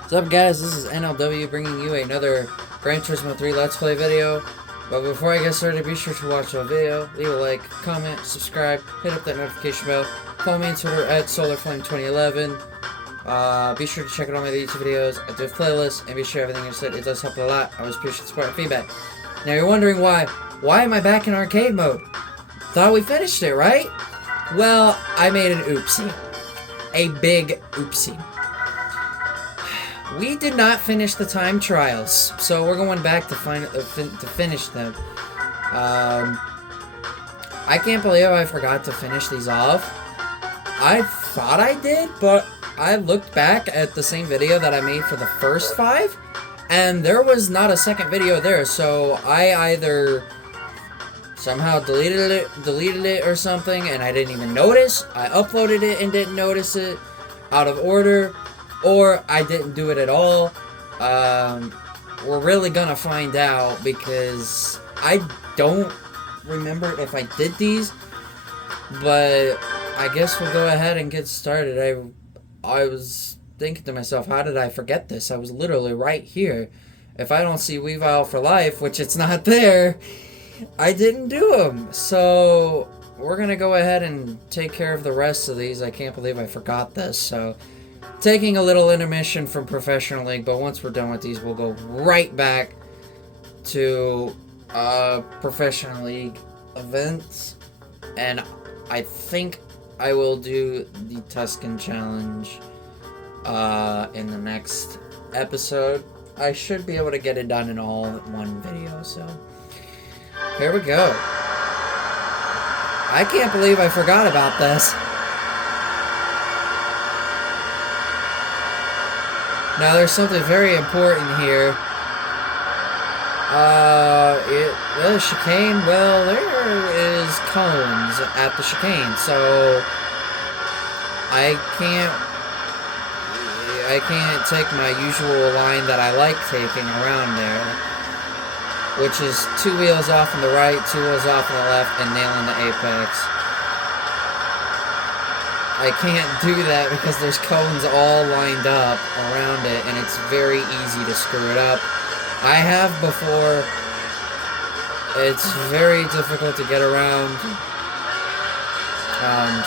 What's up, guys? This is NLW bringing you another Gran Turismo 3 Let's Play video. But before I get started, be sure to watch the video, leave a like, comment, subscribe, hit up that notification bell, follow me on Twitter at SolarFlame2011. Be sure to check out all my YouTube videos. I do a playlist, and be sure everything I said, it does help a lot. I always appreciate support and feedback. Now you're wondering why am I back in arcade mode? Thought we finished it, right? Well, I made an oopsie. A big oopsie. We did not finish the time trials, so we're going back to finish them. I can't believe I forgot to finish these off. I thought I did, but I looked back at the same video that I made for the first 5, and there was not a second video there, so I either somehow deleted it or something, and I didn't even notice. I uploaded it and didn't notice it out of order. Or I didn't do it at all. We're really gonna find out because I don't remember if I did these. But I guess we'll go ahead and get started. I was thinking to myself, how did I forget this? I was literally right here. If I don't see Weavile for Life, which it's not there, I didn't do them. So we're gonna go ahead and take care of the rest of these. I can't believe I forgot this. So taking a little intermission from Professional League, but once we're done with these, we'll go right back to Professional League events. And I think I will do the Tuscan Challenge in the next episode. I should be able to get it done in all one video, so here we go. I can't believe I forgot about this. Now, there's something very important here. The chicane, well, there is cones at the chicane, so I can't take my usual line that I like taking around there, which is 2 wheels off on the right, 2 wheels off on the left, and nailing the apex. I can't do that because there's cones all lined up around it, and it's very easy to screw it up. I have before. It's very difficult to get around.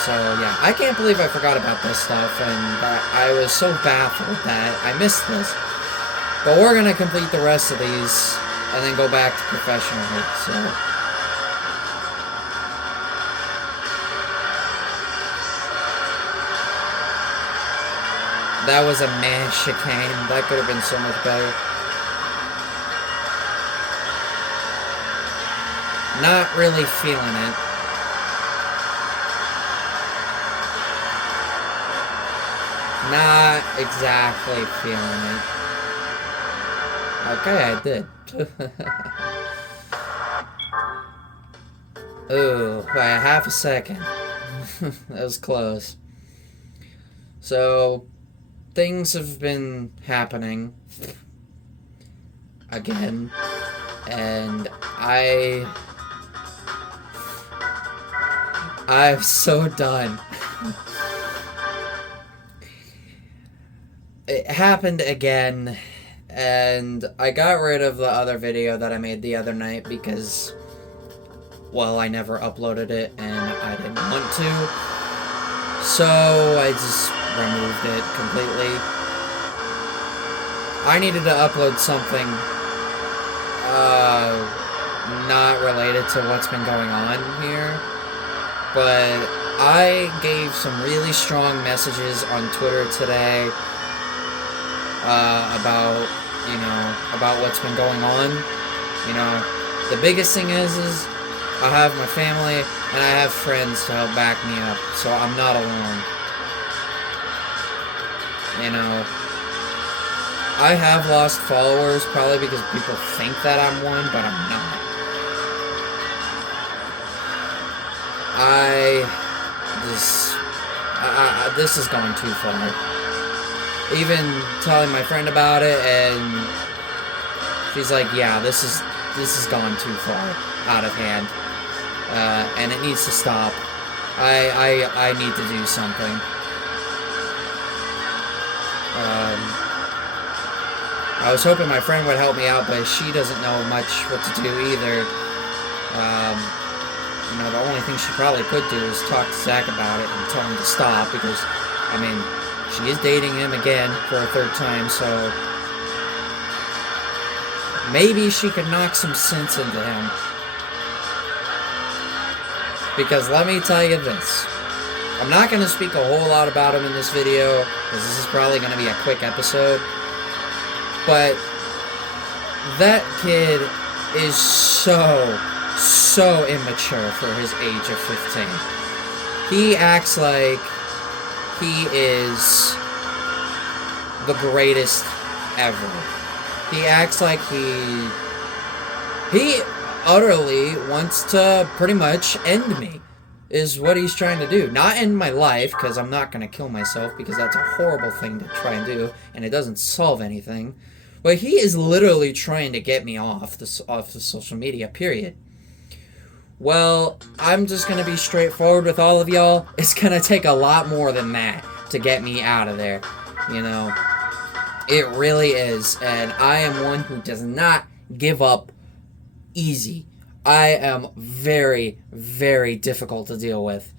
So yeah, I can't believe I forgot about this stuff, and I was so baffled that I missed this. But we're gonna complete the rest of these, and then go back to Professional, so. That was a meh chicane. That could have been so much better. Not really feeling it. Not exactly feeling it. Okay, I did. Ooh, by a half a second. That was close. So things have been happening again, and I'm so done. It happened again, and I got rid of the other video that I made the other night because, well, I never uploaded it and I didn't want to, so I just removed it completely. I needed to upload something not related to what's been going on here, but I gave some really strong messages on Twitter today about what's been going on. You know, the biggest thing is I have my family and I have friends to help back me up, so I'm not alone. You know, I have lost followers, probably because people think that I'm one, but I'm not. This is going too far. Even telling my friend about it, and she's like, yeah, this is gone too far, out of hand, and it needs to stop. I need to do something. I was hoping my friend would help me out, but she doesn't know much what to do either. The only thing she probably could do is talk to Zach about it and tell him to stop, because, I mean, she is dating him again for a third time, so maybe she could knock some sense into him. Because let me tell you this, I'm not going to speak a whole lot about him in this video, because this is probably going to be a quick episode, but that kid is so immature for his age of 15. He acts like he is the greatest ever. He acts like he utterly wants to pretty much end me, is what he's trying to do. Not end my life, because I'm not going to kill myself, because that's a horrible thing to try and do, and it doesn't solve anything. But he is literally trying to get me off the social media, period. Well, I'm just going to be straightforward with all of y'all. It's going to take a lot more than that to get me out of there. You know, it really is. And I am one who does not give up easy. I am very, very difficult to deal with.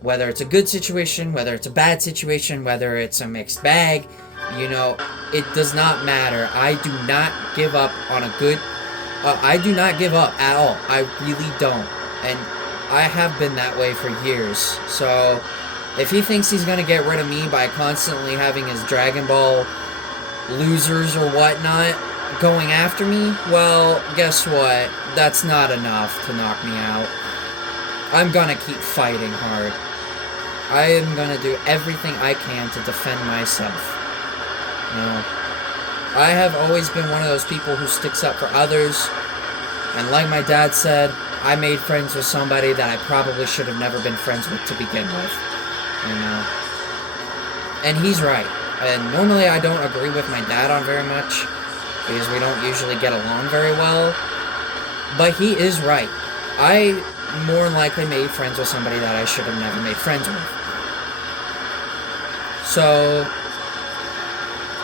Whether it's a good situation, whether it's a bad situation, whether it's a mixed bag, you know, it does not matter. I do not give up on a good... I do not give up at all. I really don't. And I have been that way for years. So, if he thinks he's going to get rid of me by constantly having his Dragon Ball losers or whatnot going after me, well, guess what? That's not enough to knock me out. I'm going to keep fighting hard. I am going to do everything I can to defend myself. You know, I have always been one of those people who sticks up for others, and like my dad said, I made friends with somebody that I probably should have never been friends with to begin with, you know, and he's right, and normally I don't agree with my dad on very much, because we don't usually get along very well, but he is right. I more than likely made friends with somebody that I should have never made friends with. So,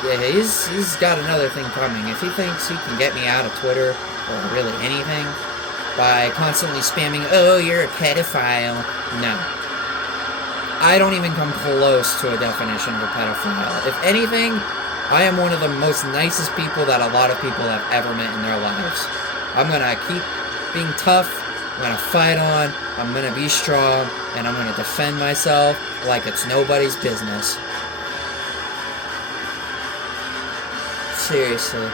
yeah, he's got another thing coming. If he thinks he can get me out of Twitter, or really anything, by constantly spamming, oh, you're a pedophile, no. I don't even come close to a definition of a pedophile. If anything, I am one of the most nicest people that a lot of people have ever met in their lives. I'm gonna keep being tough, I'm gonna fight on, I'm gonna be strong, and I'm gonna defend myself like it's nobody's business. Seriously.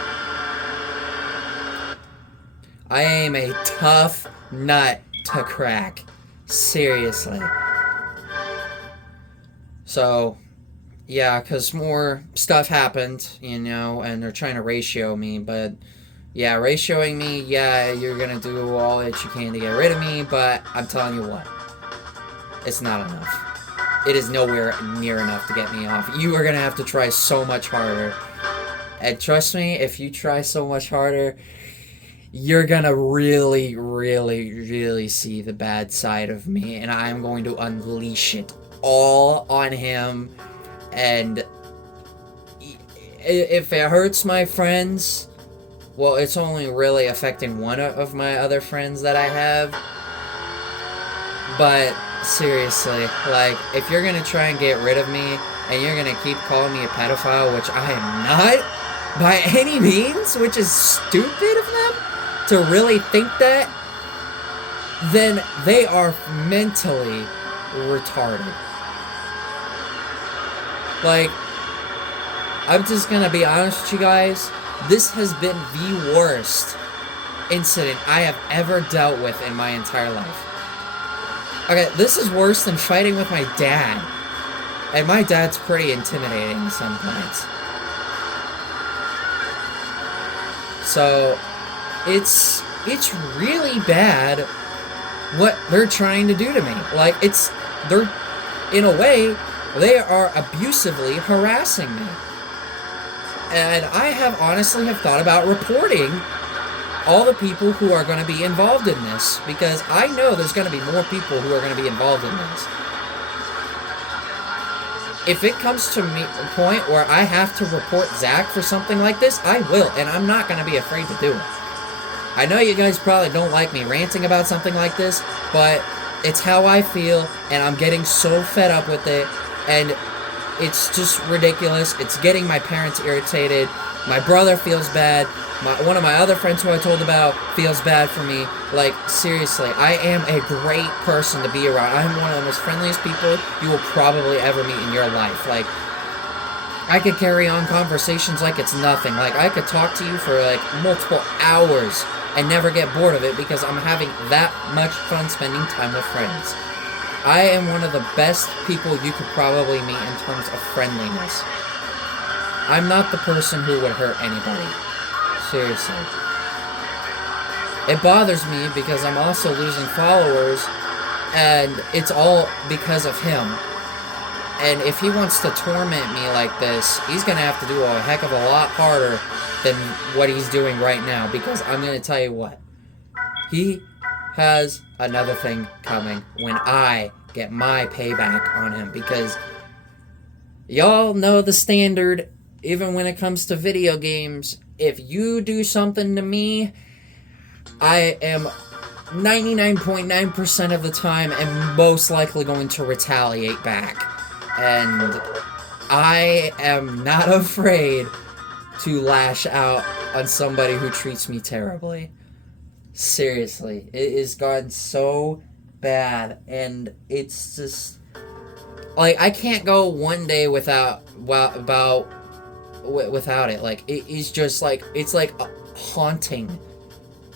I am a tough nut to crack. Seriously. So, yeah, because more stuff happened, you know, and they're trying to ratio me, but, yeah, ratioing me, yeah, you're gonna do all that you can to get rid of me, but I'm telling you what, it's not enough. It is nowhere near enough to get me off. You are gonna have to try so much harder. And trust me, if you try so much harder, you're gonna really, really, really see the bad side of me, and I'm going to unleash it all on him. And if it hurts my friends, well, it's only really affecting one of my other friends that I have. But seriously, like, if you're gonna try and get rid of me, and you're gonna keep calling me a pedophile, which I am not by any means, which is stupid of them to really think that, then they are mentally retarded. Like, I'm just gonna be honest with you guys, this has been the worst incident I have ever dealt with in my entire life. Okay, this is worse than fighting with my dad. And my dad's pretty intimidating at some points. So, it's really bad what they're trying to do to me. Like, they're, in a way, they are abusively harassing me. And I honestly have thought about reporting all the people who are going to be involved in this, because I know there's going to be more people who are going to be involved in this. if it comes to me a point where I have to report Zach for something like this, I will, and I'm not going to be afraid to do it. I know you guys probably don't like me ranting about something like this, but it's how I feel, and I'm getting so fed up with it, and it's just ridiculous. It's getting my parents irritated. My brother feels bad. One of my other friends who I told about feels bad for me. Like, seriously, I am a great person to be around. I'm one of the most friendliest people you will probably ever meet in your life. Like, I could carry on conversations like it's nothing. Like, I could talk to you for, like, multiple hours and never get bored of it because I'm having that much fun spending time with friends. I am one of the best people you could probably meet in terms of friendliness. I'm not the person who would hurt anybody. Seriously. It bothers me because I'm also losing followers, and it's all because of him. And if he wants to torment me like this, he's going to have to do a heck of a lot harder than what he's doing right now, because I'm going to tell you what. He has another thing coming when I get my payback on him, because y'all know the standard, even when it comes to video games. If you do something to me, I am 99.9% of the time am most likely going to retaliate back. And I am not afraid to lash out on somebody who treats me terribly. Seriously, it has gotten so bad, and it's just like I can't go one day without it. Like, it is just like, it's like haunting.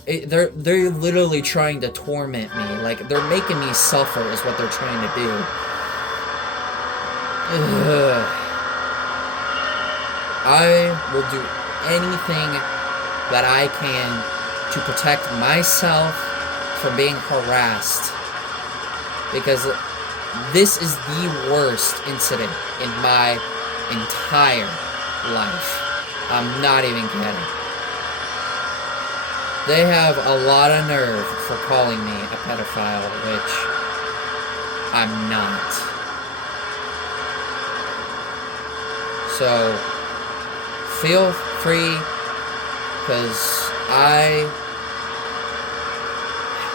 They're literally trying to torment me. Like, they're making me suffer is what they're trying to do. Ugh. I will do anything that I can to protect myself from being harassed, because this is the worst incident in my entire life. I'm not even kidding. They have a lot of nerve for calling me a pedophile, which I'm not. So, feel free, because I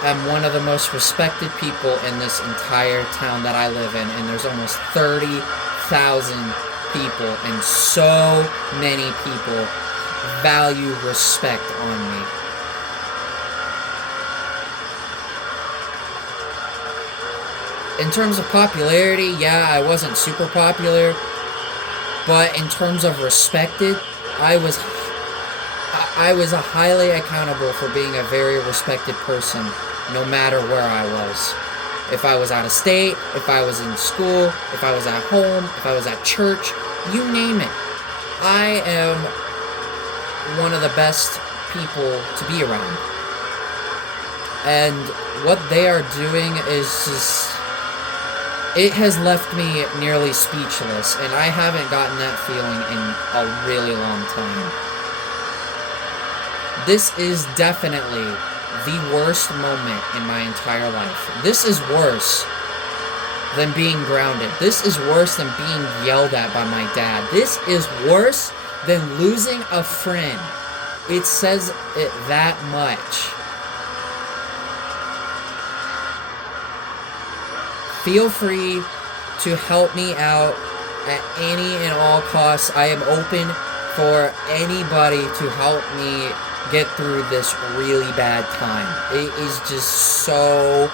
am one of the most respected people in this entire town that I live in, and there's almost 30,000 people, and so many people value respect on me. In terms of popularity, yeah, I wasn't super popular, but in terms of respected, I was highly accountable for being a very respected person, no matter where I was. If I was out of state, if I was in school, if I was at home, if I was at church, you name it. I am one of the best people to be around. And what they are doing is just... it has left me nearly speechless, and I haven't gotten that feeling in a really long time. This is definitely the worst moment in my entire life. This is worse than being grounded. This is worse than being yelled at by my dad. This is worse than losing a friend. It says it that much. Feel free to help me out at any and all costs. I am open for anybody to help me get through this really bad time. It is just so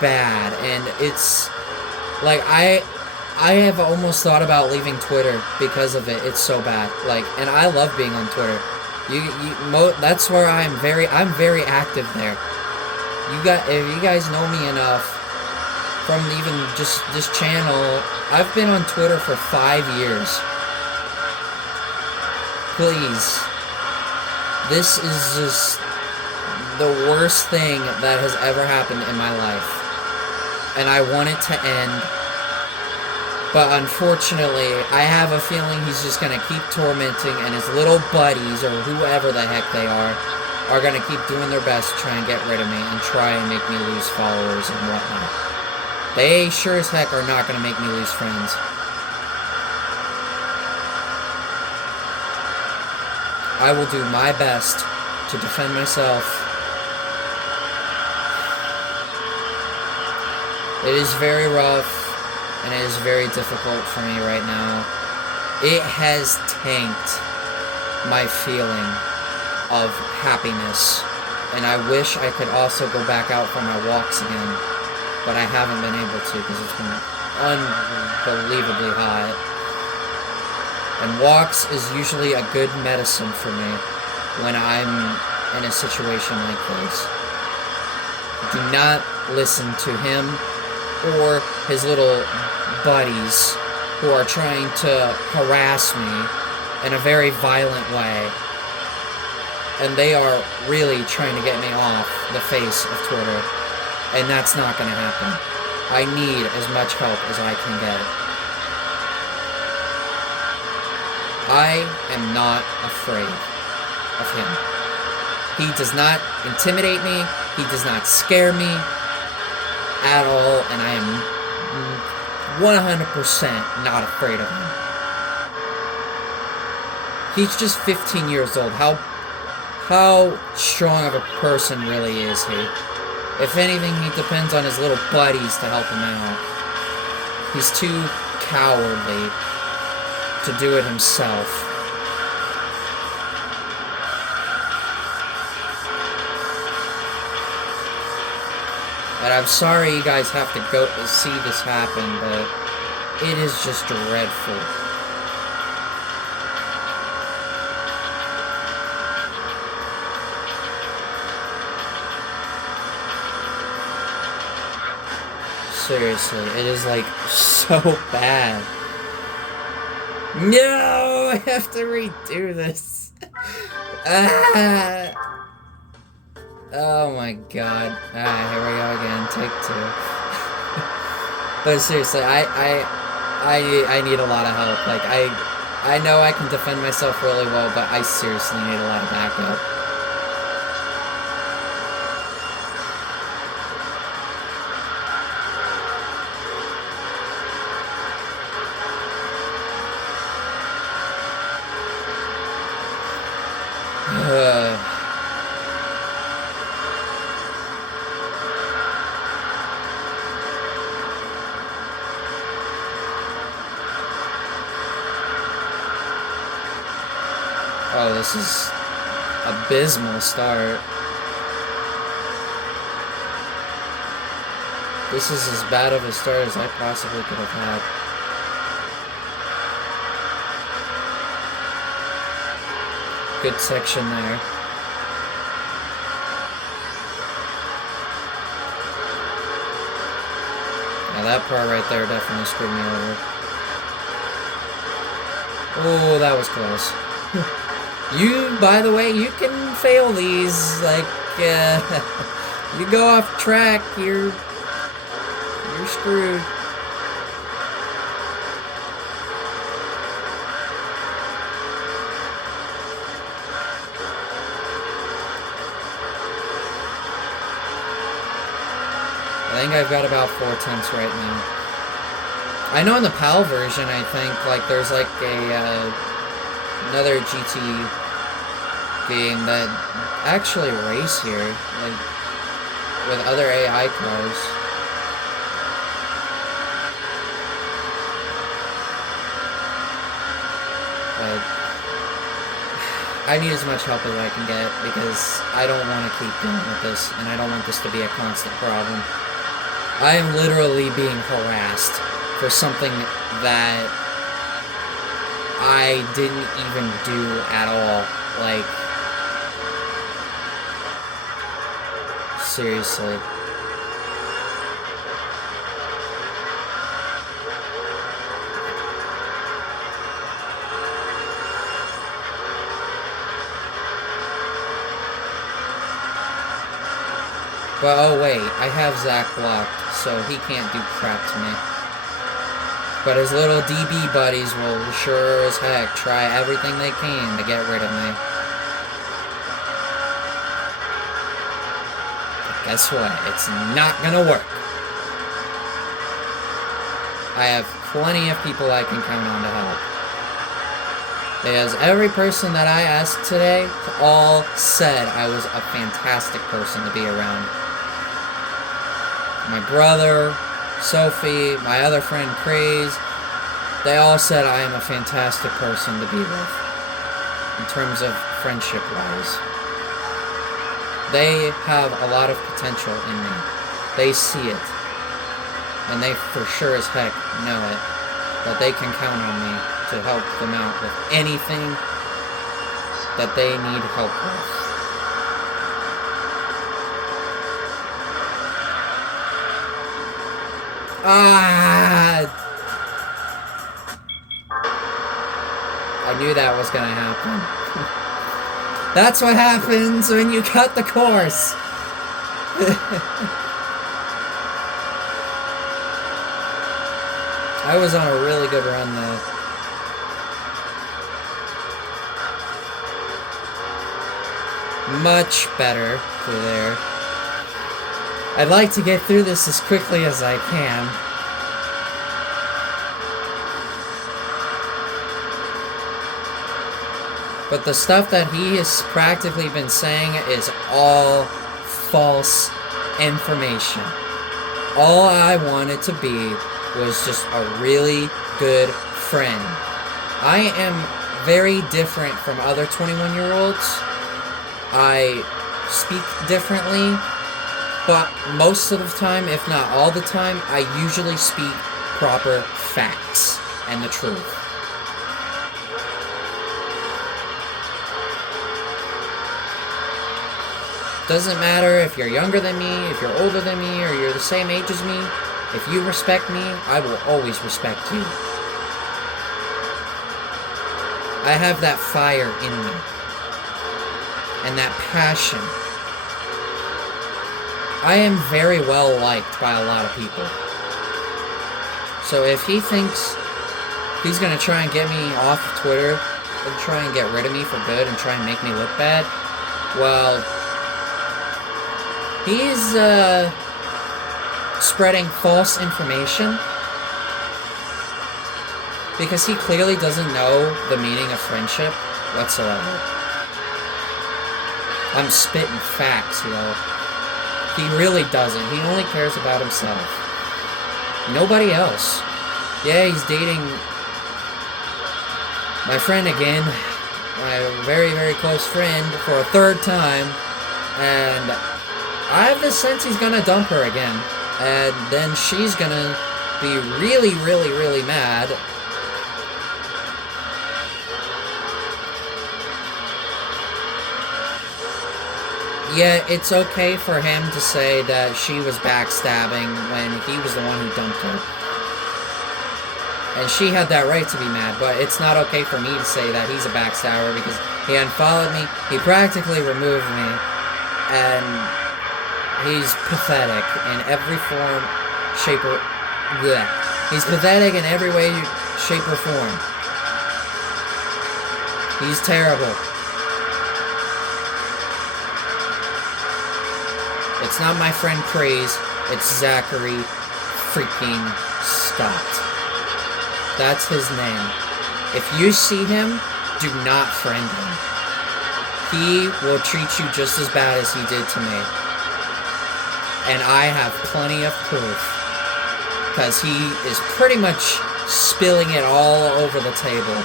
bad, and it's like I have almost thought about leaving Twitter because of it. It's so bad. Like, and I love being on Twitter. That's where I'm very active there. If you guys know me enough from even just this channel, I've been on Twitter for 5 years. Please. This is just the worst thing that has ever happened in my life. And I want it to end. But unfortunately, I have a feeling he's just going to keep tormenting, and his little buddies, or whoever the heck they are going to keep doing their best to try and get rid of me and try and make me lose followers and whatnot. They sure as heck are not going to make me lose friends. I will do my best to defend myself. It is very rough, and it is very difficult for me right now. It has tanked my feeling of happiness, and I wish I could also go back out for my walks again, but I haven't been able to because it's been unbelievably hot. And walks is usually a good medicine for me when I'm in a situation like this. Do not listen to him or his little buddies who are trying to harass me in a very violent way. And they are really trying to get me off the face of Twitter. And that's not going to happen. I need as much help as I can get. I am not afraid of him. He does not intimidate me. He does not scare me at all. And I am 100% not afraid of him. He's just 15 years old. How strong of a person really is he? If anything, he depends on his little buddies to help him out. He's too cowardly to do it himself. And I'm sorry you guys have to go to see this happen, but it is just dreadful. Seriously, it is like so bad. No, I have to redo this. Oh my god. Alright, here we go again. Take 2. But seriously, I need a lot of help. Like, I know I can defend myself really well, but I seriously need a lot of backup. Oh, this is abysmal start. This is as bad of a start as I possibly could have had. Good section there. Now that part right there definitely screwed me over. Oh, that was close. You, by the way, you can fail these, like, you go off track, you're screwed. I think I've got about 4 tenths right now. I know in the PAL version, I think, like, there's, like, another GT game that actually race here, like, with other AI cars. But I need as much help as I can get because I don't want to keep dealing with this, and I don't want this to be a constant problem. I am literally being harassed for something that I didn't even do at all. Like, seriously. But oh wait, I have Zach blocked, so he can't do crap to me. But his little DB buddies will sure as heck try everything they can to get rid of me. But guess what? It's not gonna work. I have plenty of people I can count on to help. Because every person that I asked today all said I was a fantastic person to be around. My brother, Sophie, my other friend Craze, they all said I am a fantastic person to be with. In terms of friendship-wise. They have a lot of potential in me. They see it. And they for sure as heck know it. That they can count on me to help them out with anything that they need help with. I knew that was gonna happen. That's what happens when you cut the course. I was on a really good run though. Much better for there. I'd like to get through this as quickly as I can. But the stuff that he has practically been saying is all false information. All I wanted to be was just a really good friend. I am very different from other 21-year-olds. I speak differently, but most of the time, if not all the time, I usually speak proper facts and the truth. Doesn't matter if you're younger than me, if you're older than me, or you're the same age as me. If you respect me, I will always respect you. I have that fire in me. And that passion. I am very well liked by a lot of people. So if he thinks he's gonna try and get me off of Twitter, and try and get rid of me for good, and try and make me look bad, well, he's spreading false information because he clearly doesn't know the meaning of friendship whatsoever. I'm spitting facts, yo. He really doesn't. He only cares about himself. Nobody else. Yeah, he's dating my friend again, my very, very close friend, for a third time, and I have this sense he's gonna dump her again, and then she's gonna be really, really, really mad. Yeah, it's okay for him to say that she was backstabbing when he was the one who dumped her. And she had that right to be mad, but it's not okay for me to say that he's a backstabber because he unfollowed me, he practically removed me, and he's pathetic in every form, shape, or... bleh. He's pathetic in every way, shape, or form. He's terrible. It's not my friend Craze, it's Zachary freaking Scott. That's his name. If you see him, do not friend him. He will treat you just as bad as he did to me. And I have plenty of proof. Because he is pretty much spilling it all over the table.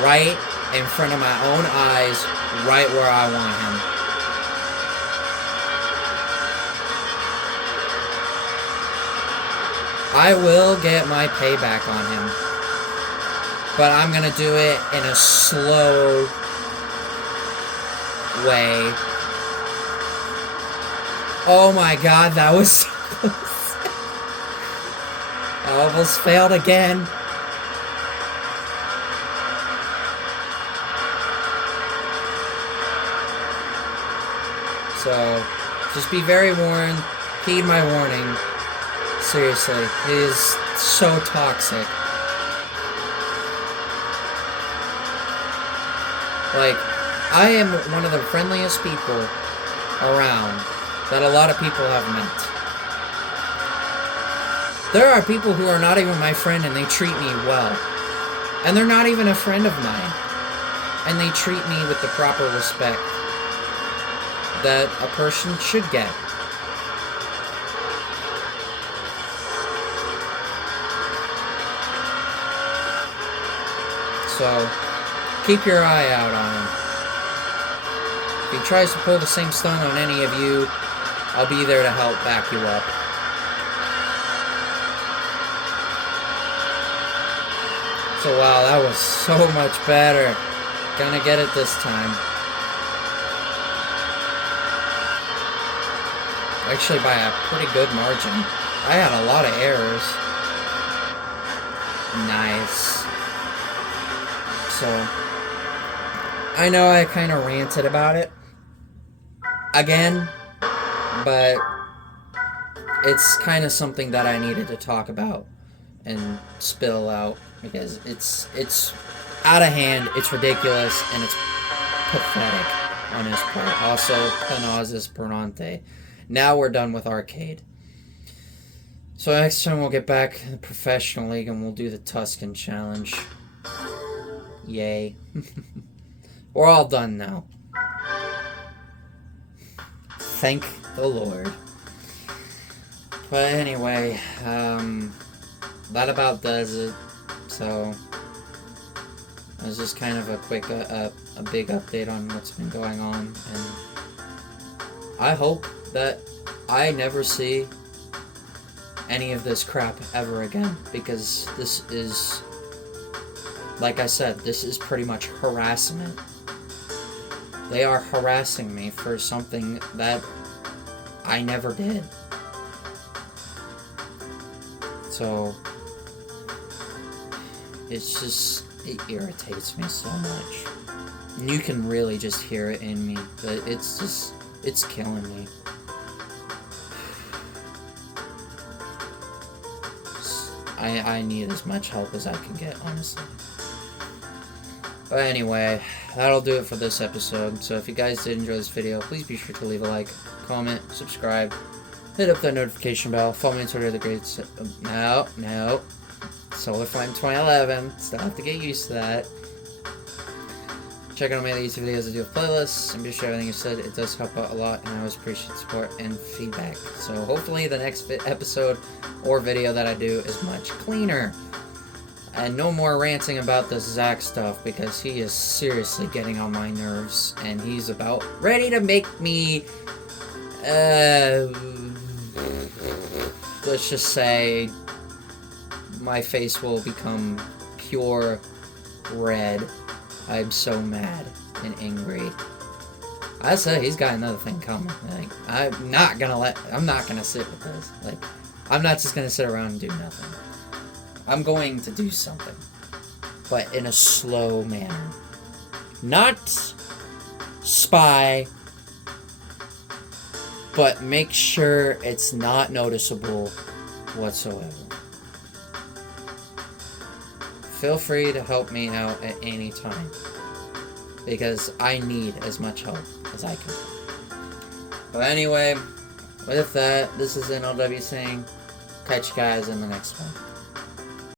Right in front of my own eyes, right where I want him. I will get my payback on him. But I'm gonna do it in a slow way. Oh my god, that was so close. I almost failed again. So, just be very warned. Heed my warning. Seriously, it is so toxic. Like, I am one of the friendliest people around that a lot of people have met. There are people who are not even my friend and they treat me well. And they're not even a friend of mine. and they treat me with the proper respect that a person should get. So, keep your eye out on him. If he tries to pull the same stunt on any of you, I'll be there to help back you up. So wow, that was so much better. Gonna get it this time. Actually, by a pretty good margin. I had a lot of errors. Nice. So, I know I kind of ranted about it again, but it's kind of something that I needed to talk about and spill out because it's out of hand, it's ridiculous, and it's pathetic on his part. Also, Penazes Perante. Now we're done with arcade. So next time we'll get back in the professional league and we'll do the Tuscan challenge. Yay. We're all done now. Thank the Lord. But anyway, that about does it. So, it was just kind of a quick, a big update on what's been going on. And I hope that I never see any of this crap ever again. Because this is, like I said, this is pretty much harassment. They are harassing me for something that I never did. So, it's just, it irritates me so much. And you can really just hear it in me. That it's just, it's killing me. I need as much help as I can get, honestly. But anyway, that'll do it for this episode. So if you guys did enjoy this video, please be sure to leave a like, comment, subscribe, hit up that notification bell, follow me on Twitter, the great... No. Solar Flame 2011. Still have to get used to that. Check out my YouTube videos. I do have playlists. And be sure everything you said, it does help out a lot. And I always appreciate support and feedback. So hopefully the next episode or video that I do is much cleaner. And no more ranting about the Zach stuff, because he is seriously getting on my nerves. And he's about ready to make me, let's just say, my face will become pure red. I'm so mad and angry. I say he's got another thing coming. Like, I'm not gonna sit with this. Like, I'm not just gonna sit around and do nothing. I'm going to do something, but in a slow manner. Not spy, but make sure it's not noticeable whatsoever. Feel free to help me out at any time, because I need as much help as I can. But anyway, with that, this is NLW saying, catch you guys in the next one.